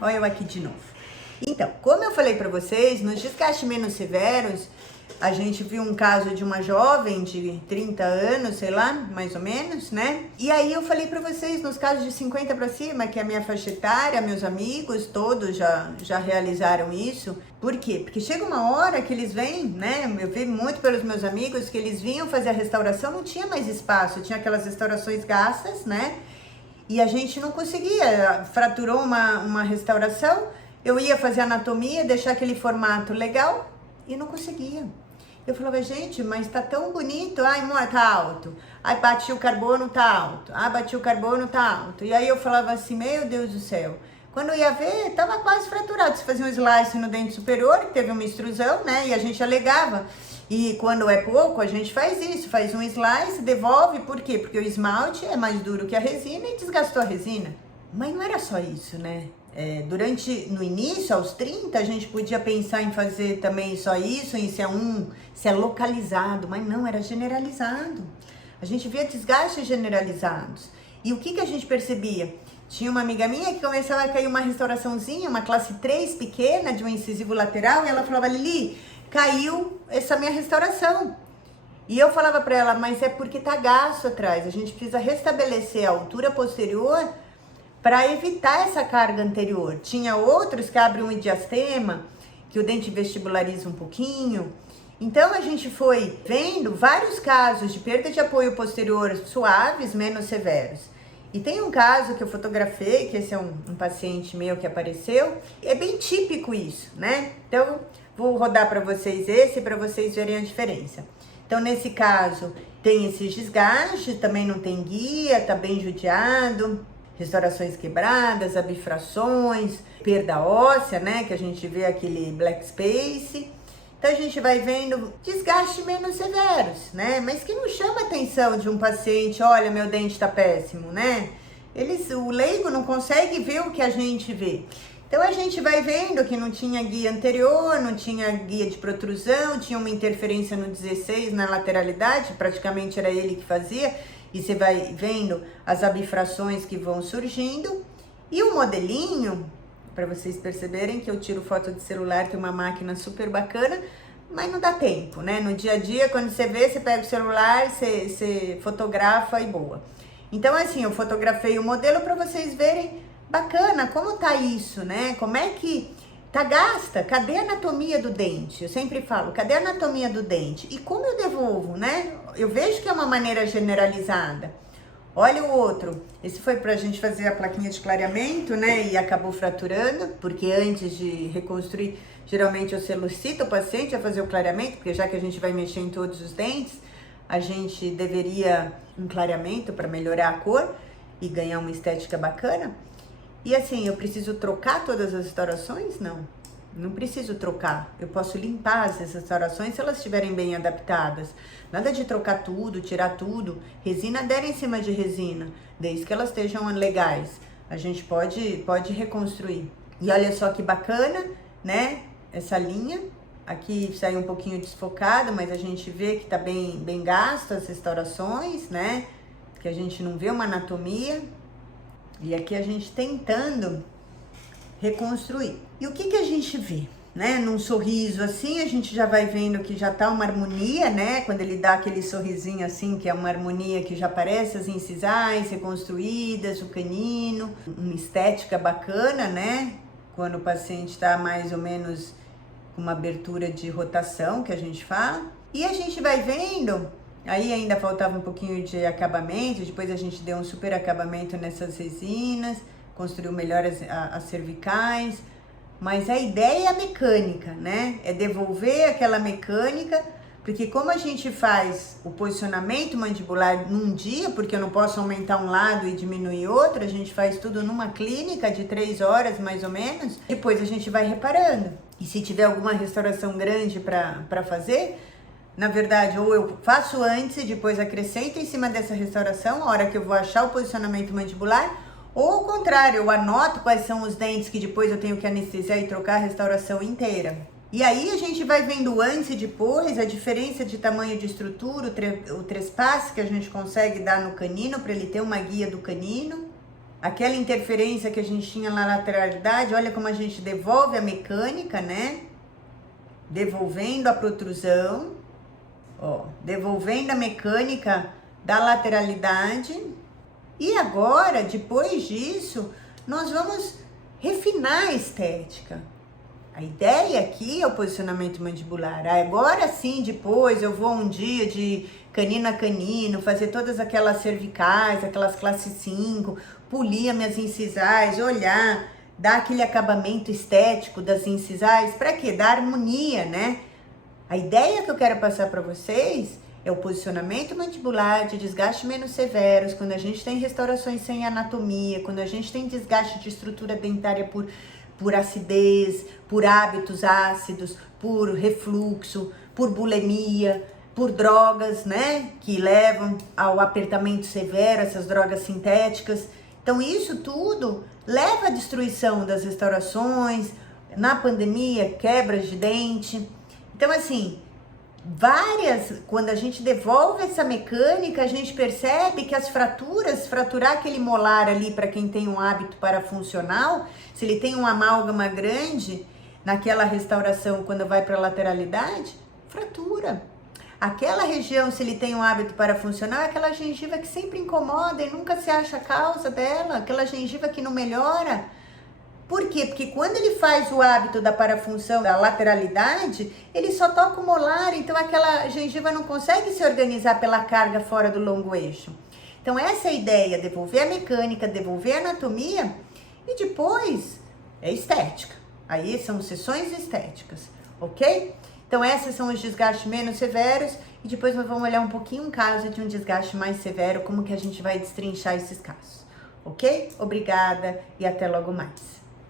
Olha eu aqui de novo. Então, como eu falei para vocês, nos desgastes menos severos, a gente viu um caso de uma jovem de 30 anos, sei lá, mais ou menos, né? E aí eu falei para vocês, nos casos de 50 para cima, que é a minha faixa etária, meus amigos, todos já realizaram isso. Por quê? Porque chega uma hora que eles vêm, né? Eu vi muito pelos meus amigos que eles vinham fazer a restauração, não tinha mais espaço, tinha aquelas restaurações gastas, né? E a gente não conseguia, fraturou uma restauração, eu ia fazer anatomia, deixar aquele formato legal e não conseguia. Eu falava, gente, mas tá tão bonito, ai, amor, tá alto. Ai, bati o carbono, tá alto. Ai, bati o carbono, tá alto. E aí eu falava assim, meu Deus do céu. Quando eu ia ver, tava quase fraturado. Se fazia um slice no dente superior, teve uma extrusão, né? E a gente alegava. E quando é pouco, a gente faz isso, faz um slice, devolve. Por quê? Porque o esmalte é mais duro que a resina e desgastou a resina. Mas não era só isso, né? No início, aos 30, a gente podia pensar em fazer também só isso, em se é localizado, mas não, era generalizado. A gente via desgastes generalizados. E o que a gente percebia? Tinha uma amiga minha que começava a cair uma restauraçãozinha, uma classe 3 pequena, de um incisivo lateral, e ela falava, Lili, caiu essa minha restauração. E eu falava para ela, mas é porque tá gasto atrás, a gente precisa restabelecer a altura posterior para evitar essa carga anterior. Tinha outros que abrem um diastema, que o dente vestibulariza um pouquinho. Então a gente foi vendo vários casos de perda de apoio posterior suaves, menos severos. E tem um caso que eu fotografei, que esse é um paciente meu que apareceu, é bem típico isso, né? Então vou rodar para vocês esse, para vocês verem a diferença. Então nesse caso tem esses desgastes, também não tem guia, tá bem judiado, restaurações quebradas, abifrações, perda óssea, né? Que a gente vê aquele black space. Então a gente vai vendo desgaste menos severos, né? Mas que não chama a atenção de um paciente, olha, meu dente tá péssimo, né? O leigo não consegue ver o que a gente vê. Então a gente vai vendo que não tinha guia anterior, não tinha guia de protrusão, tinha uma interferência no 16 na lateralidade, praticamente era ele que fazia. E você vai vendo as abifrações que vão surgindo. E o modelinho, para vocês perceberem que eu tiro foto de celular, tem uma máquina super bacana, mas não dá tempo, né? No dia a dia, quando você vê, você pega o celular, você fotografa e boa. Então, assim, eu fotografei o modelo para vocês verem bacana como tá isso, né? Como é que tá gasta? Cadê a anatomia do dente? Eu sempre falo, cadê a anatomia do dente? E como eu devolvo, né? Eu vejo que é uma maneira generalizada. Olha o outro. Esse foi pra gente fazer a plaquinha de clareamento, né? E acabou fraturando, porque antes de reconstruir, geralmente eu solicito o paciente a fazer o clareamento, porque já que a gente vai mexer em todos os dentes, a gente deveria um clareamento para melhorar a cor e ganhar uma estética bacana. E assim, eu preciso trocar todas as restaurações? Não preciso trocar. Eu posso limpar essas restaurações se elas estiverem bem adaptadas. Nada de trocar tudo, tirar tudo. Resina der em cima de resina, desde que elas estejam legais. A gente pode reconstruir. E olha só que bacana, né? Essa linha. Aqui saiu um pouquinho desfocado, mas a gente vê que tá bem gasto as restaurações, né? Que a gente não vê uma anatomia. E aqui a gente tentando reconstruir. E o que a gente vê, né? Num sorriso assim, a gente já vai vendo que já tá uma harmonia, né? Quando ele dá aquele sorrisinho assim, que é uma harmonia que já aparece as incisais reconstruídas, o canino, uma estética bacana, né? Quando o paciente tá mais ou menos com uma abertura de rotação, que a gente fala. E a gente vai vendo. Aí ainda faltava um pouquinho de acabamento, depois a gente deu um super acabamento nessas resinas, construiu melhor as cervicais, mas a ideia é a mecânica, né? É devolver aquela mecânica, porque como a gente faz o posicionamento mandibular num dia, porque eu não posso aumentar um lado e diminuir outro, a gente faz tudo numa clínica de 3 horas mais ou menos, depois a gente vai reparando. E se tiver alguma restauração grande para fazer, na verdade, ou eu faço antes e depois acrescento em cima dessa restauração, a hora que eu vou achar o posicionamento mandibular, ou ao contrário, eu anoto quais são os dentes que depois eu tenho que anestesiar e trocar a restauração inteira. E aí a gente vai vendo antes e depois a diferença de tamanho de estrutura, o trespasse que a gente consegue dar no canino para ele ter uma guia do canino. aquela interferência que a gente tinha na lateralidade, olha como a gente devolve a mecânica, né? Devolvendo a protrusão, ó, devolvendo a mecânica da lateralidade. E agora, depois disso, nós vamos refinar a estética. A ideia aqui é o posicionamento mandibular. Agora sim, depois eu vou um dia de canino a canino, fazer todas aquelas cervicais, aquelas classe 5, polir as minhas incisais, olhar, dar aquele acabamento estético das incisais. Para quê? Dar harmonia, né? A ideia que eu quero passar para vocês é o posicionamento mandibular de desgaste menos severos, quando a gente tem restaurações sem anatomia, quando a gente tem desgaste de estrutura dentária por acidez, por hábitos ácidos, por refluxo, por bulimia, por drogas, né, que levam ao apertamento severo, essas drogas sintéticas. Então isso tudo leva à destruição das restaurações, na pandemia, quebras de dente. Então assim, quando a gente devolve essa mecânica, a gente percebe que as fraturar aquele molar ali para quem tem um hábito parafuncional, se ele tem um amálgama grande naquela restauração quando vai para a lateralidade, fratura. Aquela região, se ele tem um hábito parafuncional, é aquela gengiva que sempre incomoda e nunca se acha a causa dela, aquela gengiva que não melhora. Por quê? Porque quando ele faz o hábito da parafunção, da lateralidade, ele só toca o molar, então aquela gengiva não consegue se organizar pela carga fora do longo eixo. Então essa é a ideia, devolver a mecânica, devolver a anatomia e depois é estética. Aí são sessões estéticas, ok? Então esses são os desgastes menos severos e depois nós vamos olhar um pouquinho um caso de um desgaste mais severo, como que a gente vai destrinchar esses casos, ok? Obrigada e até logo mais.